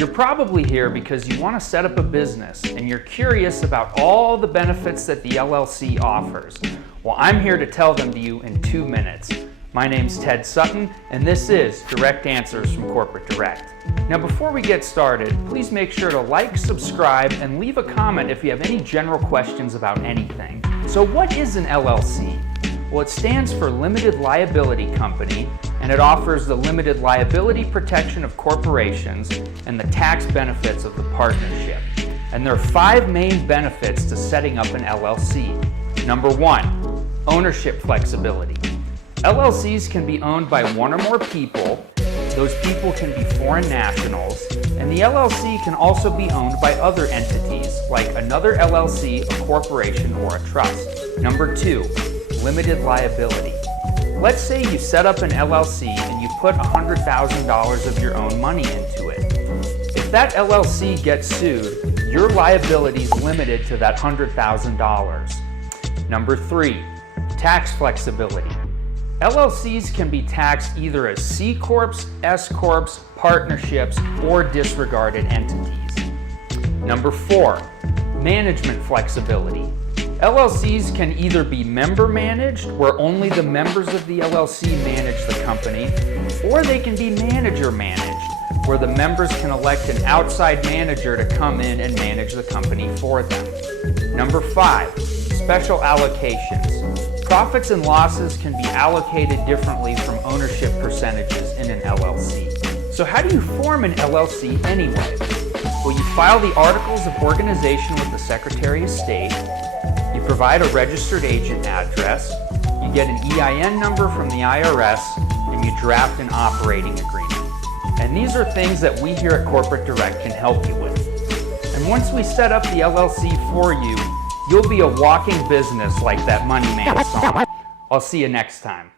You're probably here because you want to set up a business and you're curious about all the benefits that the LLC offers. Well, I'm here to tell them to you in 2 minutes. My name's Ted Sutton, and this is Direct Answers from Corporate Direct. Now, before we get started, please make sure to like, subscribe, and leave a comment if you have any general questions about anything. So what is an LLC? Well, it stands for Limited Liability Company, and it offers the limited liability protection of corporations and the tax benefits of the partnership. And there are 5 main benefits to setting up an LLC. Number 1, ownership flexibility. LLCs can be owned by 1 or more people. Those people can be foreign nationals, and the LLC can also be owned by other entities like another LLC, a corporation, or a trust. Number 2, limited liability. Let's say you set up an LLC and you put $100,000 of your own money into it. If that LLC gets sued, your liability is limited to that $100,000. Number 3, tax flexibility. LLCs can be taxed either as C Corps, S Corps, partnerships, or disregarded entities. Number 4, management flexibility. LLCs can either be member managed, where only the members of the LLC manage the company, or they can be manager managed, where the members can elect an outside manager to come in and manage the company for them. Number 5, special allocations. Profits and losses can be allocated differently from ownership percentages in an LLC. So how do you form an LLC anyway? Well, you file the Articles of Organization with the Secretary of State, you provide a registered agent address, you get an EIN number from the IRS, and you draft an operating agreement. And these are things that we here at Corporate Direct can help you with. And once we set up the LLC for you, you'll be a walking business like that Money Man song. I'll see you next time.